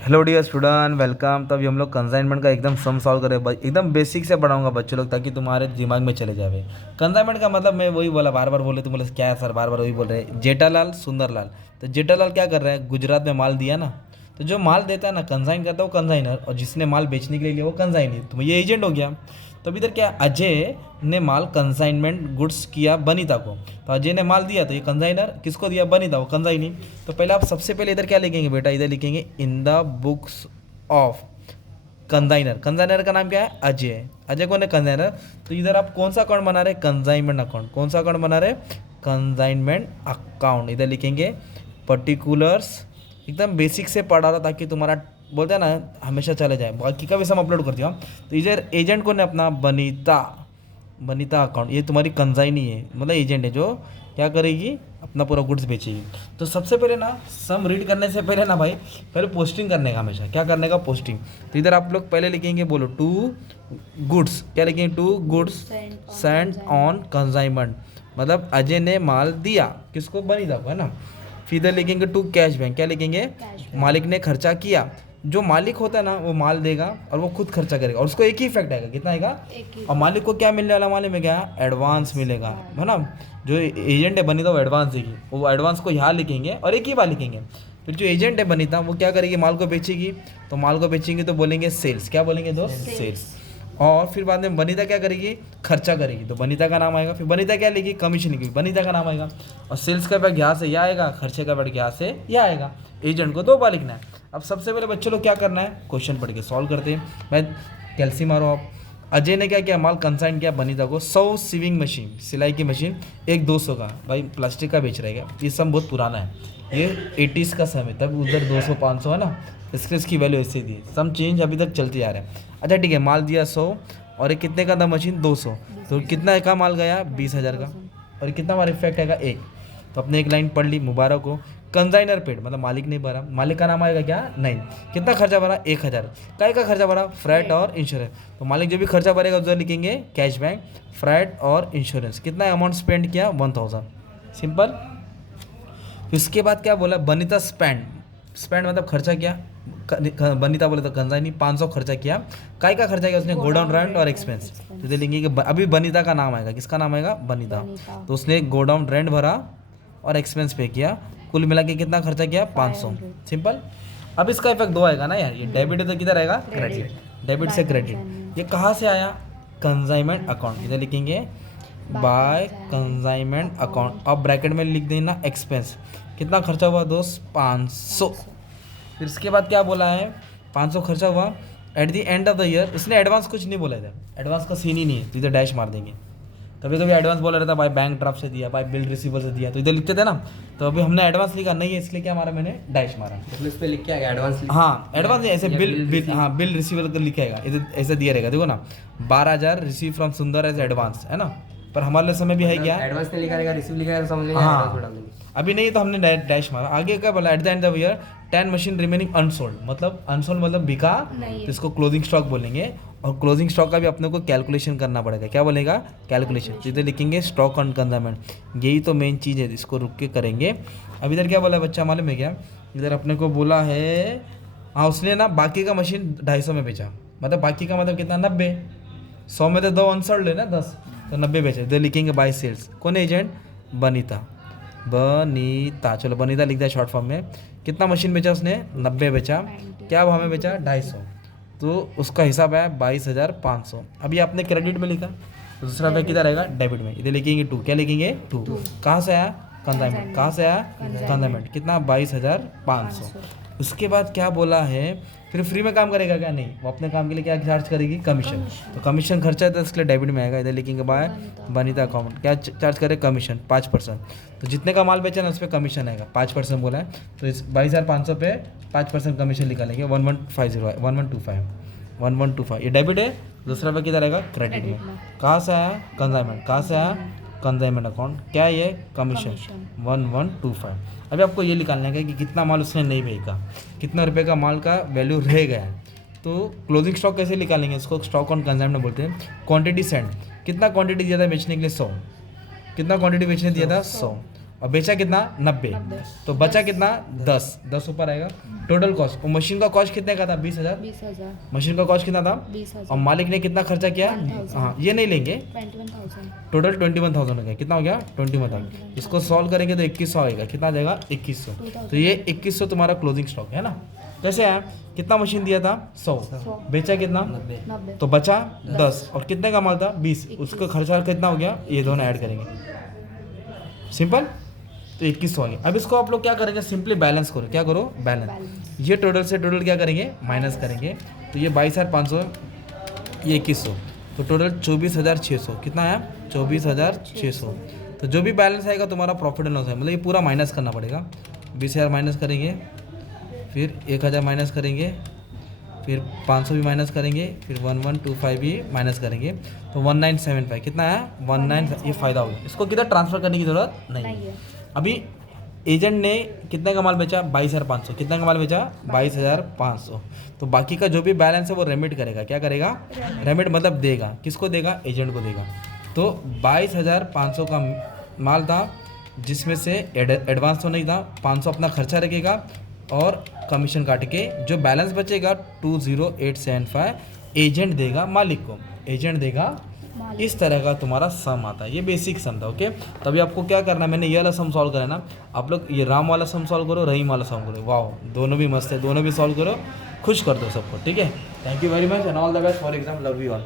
Hello dear student, welcome. तो अभी हम लोग कंसाइनमेंट का एकदम सम सॉल्व करें, एकदम बेसिक से पढ़ाऊंगा बच्चों लोग, ताकि तुम्हारे दिमाग में चले जावे। कंसाइनमेंट का मतलब मैं वही बोला, बार बार बोले, तुम बोले क्या है सर, बार बार वही बोल रहे हैं। जेठालाल सुंदरलाल। तो जेठालाल क्या कर रहे हैं, गुजरात में माल दिया ना, तो जो माल देता है ना, कंसाइन करता है वो कंसाइनर, और जिसने माल बेचने के लिए लिया वो कंसाइनर, तो ये एजेंट हो गया। तो अभी इधर क्या, अजय ने माल कंसाइनमेंट गुड्स किया बनीता को, तो अजय ने माल दिया, तो ये कंसाइनर किसको दिया, बनीता को, कंसाइनी। तो पहले आप सबसे पहले इधर क्या लिखेंगे बेटा, इधर लिखेंगे in the books of consignor. Consignor का नाम क्या है, अजय। अजय कौन है, कंसाइनर। तो इधर आप कौन सा अकाउंट बना रहे, कंसाइनमेंट अकाउंट। कौन सा अकाउंट बना रहे, कंसाइनमेंट अकाउंट। इधर लिखेंगे पर्टिकुलर्स, एकदम बेसिक से पढ़ा रहा ताकि तुम्हारा बोलते हैं ना हमेशा चले जाए। बाकी का भी सब अपलोड कर दिया। तो इधर एजेंट कौन है अपना, बनीता। बनीता अकाउंट, ये तुम्हारी कंसाइनी है, मतलब एजेंट है जो क्या करेगी, अपना पूरा गुड्स बेचेगी। तो सबसे पहले ना सम रीड करने से पहले ना भाई, पहले पोस्टिंग करने का, हमेशा क्या करने का, पोस्टिंग। तो इधर आप लोग पहले लिखेंगे, बोलो टू गुड्स, क्या लिखेंगे, to goods send on consignment, मतलब अजय ने माल दिया किसको, बनीता को, है ना। फिर इधर लिखेंगे टू कैश बैंक, क्या लिखेंगे, मालिक ने खर्चा किया। जो मालिक होता है ना वो माल देगा और वो खुद खर्चा करेगा, और उसको एक ही इफेक्ट आएगा, कितना आएगा, और मालिक को क्या मिलने वाला, मालिक में क्या, एडवांस मिलेगा, है ना। जो एजेंट है बनीता वो एडवांस देगी, वो एडवांस को यहाँ लिखेंगे और एक ही बार लिखेंगे। फिर जो एजेंट है बनीता वो क्या करेगी, माल को बेचेगी, तो माल को बेचेंगे तो बोलेंगे सेल्स, क्या बोलेंगे दोस्त, सेल्स। और फिर बाद में बनीता क्या करेगी, खर्चा करेगी, तो बनीता का नाम आएगा। फिर बनीता क्या लिखी, कमीशन लिखी, बनीता का नाम आएगा। और सेल्स का बैग यहाँ से यह आएगा, खर्चे का बैग यहाँ से यह आएगा। एजेंट को दो बार लिखना है। अब सबसे पहले बच्चों लोग क्या करना है, क्वेश्चन पढ़ के सॉल्व करते हैं। मैं कैल्सी मारो आप। अजय ने क्या किया, माल कंसाइन किया बनीता को 100 सीविंग मशीन, सिलाई की मशीन, एक 200 का, भाई प्लास्टिक का बेच रहेगा, ये सब बहुत पुराना है, ये 80s का समय, तब उधर 200 500 है ना, इसकी वैल्यू ऐसे दी, सम चेंज अभी तक चलते आ रहे हैं। अच्छा ठीक है, माल दिया 100, और ये कितने का था मशीन, 200, तो कितना का माल गया, 20,000 का, और ये कितना हमारा इफेक्ट आएगा, एक। तो अपने एक लाइन पढ़ ली, मुबारक हो। कंसाइनर पेड, मतलब मालिक नहीं भरा, मालिक का नाम आएगा क्या, नहीं। कितना खर्चा भरा, 1,000, काय का खर्चा भरा, फ्रैट और इंश्योरेंस। तो मालिक जो भी खर्चा भरेगा उधर लिखेंगे कैश बैंक, फ्रैट और इंश्योरेंस। कितना अमाउंट स्पेंड किया, 1,000, सिंपल। इसके बाद क्या बोला, बनीता स्पेंड, स्पेंड मतलब खर्चा किया, बनीता बोले तो कंसाइनी 500 खर्चा किया। काय का खर्चा किया उसने, गोडाउन रेंट और एक्सपेंस। तो देखेंगे कि अभी बनीता का नाम आएगा, किसका नाम आएगा, बनीता। तो उसने गोडाउन रेंट भरा और एक्सपेंस पे किया, कुल मिला के कितना खर्चा किया, 500, सिंपल। अब इसका इफेक्ट दो आएगा ना यार, ये डेबिट है तो किधर आएगा, क्रेडिट, डेबिट से क्रेडिट। ये कहाँ से आया, कंसाइनमेंट अकाउंट, इधर लिखेंगे बाय कंसाइनमेंट अकाउंट, अब ब्रैकेट में लिख देना एक्सपेंस। कितना खर्चा हुआ दोस्त, 500। फिर इसके बाद क्या बोला है, 500 खर्चा हुआ at the end of the year. इसने एडवांस कुछ नहीं बोला था, एडवांस का सीन ही नहीं है, तो इधर डैश मार देंगे। कभी कभी एडवांस बोला रहता, भाई बैंक ड्राफ्ट से दिया, भाई बिल रिसीवर से दिया, तो इधर लिखते थे ना। तो अभी हमने एडवांस लिखा नहीं है, इसलिए क्या मारा मैंने, डैश मारा। इस पे लिख के आएगा एडवांस, हाँ एडवांस नहीं, ऐसे या बिल हाँ बिल रिसीवर का लिखेगा, इधर ऐसा दिया रहेगा, देखो ना, 12,000 रिसीव फ्रॉम सुंदर एज एडवांस, है ना। पर हमारे समय भी है क्या, एडवांस नहीं लिखा रहेगा, रिसीव लिखा रहेगा, समझ लेंगे हाँ एडवांस उड़ा देंगे। अभी नहीं, तो हमने डैश मारा। आगे क्या बोला, at the end of year 10 machine remaining unsold, मतलब अनसोल्ड मतलब बिका, तो इसको क्लोजिंग स्टॉक बोलेंगे। और क्लोजिंग स्टॉक का भी अपने को कैलकुलेशन करना पड़ेगा, क्या बोलेगा, कैलकुलेशन। तो इधर लिखेंगे स्टॉक ऑन कंसाइनमेंट, यही तो मेन चीज़ है, इसको रुक के करेंगे। अब इधर क्या बोला है बच्चा, मालूम है क्या, इधर अपने को बोला है, हाँ उसने ना बाकी का मशीन 250 में बेचा, मतलब बाकी का मतलब कितना, 90, 100 में तो 2 अनसोल्ड है ना, 10, तो 90 बेचे। इधर लिखेंगे बाय सेल्स, कौन एजेंट, बनीता, बनीता, चलो बनीता लिख दिया शॉर्ट फॉर्म में। कितना मशीन बेचा उसने, 90 बेचा, क्या भाव में बेचा, 250, तो उसका हिसाब है 22,500। अभी आपने क्रेडिट में लिखा, तो दूसरा बैग किधर रहेगा, डेबिट में, इधर लिखेंगे 2, क्या लिखेंगे 2, कहाँ से आया, कंसाइनमेंट, कहाँ से आया, कंसाइनमेंट, कितना 22,500। उसके बाद क्या बोला है, फिर फ्री में काम करेगा क्या, नहीं, वो अपने काम के लिए क्या चार्ज करेगी, कमीशन। तो कमीशन खर्चा है तो इसके लिए डेबिट में आएगा, इधर लिखेंगे बाय बनीता अकाउंट, क्या चार्ज करे, कमीशन 5%। तो जितने का माल बेचा ना उस पर कमीशन आएगा, 5% बोला है, तो इस 22,500 पे 5% कमीशन निकालेंगे, 1150 1125 1125, ये डेबिट है। दूसरा पे किधर आएगा, क्रेडिट में। कहाँ से आया, कंसाइनमेंट, कहाँ से आया, कंसाइनमेंट अकाउंट, क्या है ये, कमीशन 1125। अभी आपको ये निकालना है कि कितना माल उसने नहीं बेचा, कितना रुपए का माल का वैल्यू रह गया है। तो क्लोजिंग स्टॉक कैसे निकालेंगे, इसको स्टॉक ऑन कंसाइनमेंट बोलते हैं। क्वांटिटी सेंड, कितना क्वांटिटी दिया था बेचने के लिए, 100, कितना क्वांटिटी बेचने दिया था, 100, और बेचा कितना 90, तो बचा कितना 10 ऊपर आएगा। टोटल कॉस्ट, और मशीन का कॉस्ट कितने का था 20,000, 20,000, मशीन का कॉस्ट कितना था 20,000, और मालिक ने कितना खर्चा किया, 1,000, हाँ ये नहीं लेंगे, 21,000, टोटल 21,000 हो गया। कितना हो गया 21,000। इसको सॉल्व करेंगे तो 2100 आएगा। कितना आ जाएगा 2100। तो ये 2100 तुम्हारा क्लोजिंग स्टॉक है ना। कैसे आया, कितना मशीन दिया था 100, बेचा कितना 90, तो बचा 10, और कितने का माल था 20, उसका खर्चा कितना हो गया, ये दोनों ऐड करेंगे, सिंपल। तो 2100 आ गया। अब इसको आप लोग क्या करेंगे, सिंपली बैलेंस करो। क्या करो, बैलेंस। ये टोटल से टोटल क्या करेंगे, माइनस करेंगे। तो ये 22,500, ये 2100, तो टोटल 24,600। कितना आया 24,600। तो जो भी बैलेंस आएगा तुम्हारा प्रॉफिट एंड लॉस है, मतलब ये पूरा माइनस करना पड़ेगा। 20,000 माइनस करेंगे, फिर 1,000 माइनस करेंगे, फिर 500 भी माइनस करेंगे, फिर 1125 भी माइनस करेंगे, तो 1975। कितना आया 19, ये फ़ायदा होगा। इसको किधर ट्रांसफ़र करने की ज़रूरत नहीं नहीं है। है। अभी एजेंट ने कितने का माल बेचा 22,500, कितना का माल बेचा 22,500। तो बाकी का जो भी बैलेंस है वो रेमिट करेगा। क्या करेगा, रेमिट मतलब देगा। किसको देगा, एजेंट को देगा। तो 22,500 का माल था, जिसमें से एडवांस तो नहीं था, 500 अपना खर्चा रखेगा और कमीशन काट के जो बैलेंस बचेगा 20,875 एजेंट देगा मालिक को, एजेंट देगा। इस तरह का तुम्हारा सम आता है। ये बेसिक सम था, ओके। तभी आपको क्या करना है, मैंने ये वाला सम सॉल्व करा ना, आप लोग ये राम वाला सम सॉल्व करो, रहीम वाला सम करो। वाह, दोनों भी मस्त है, दोनों भी सॉल्व करो, खुश कर दो सबको, ठीक है। Thank you very much and all the best for exam. Love you all.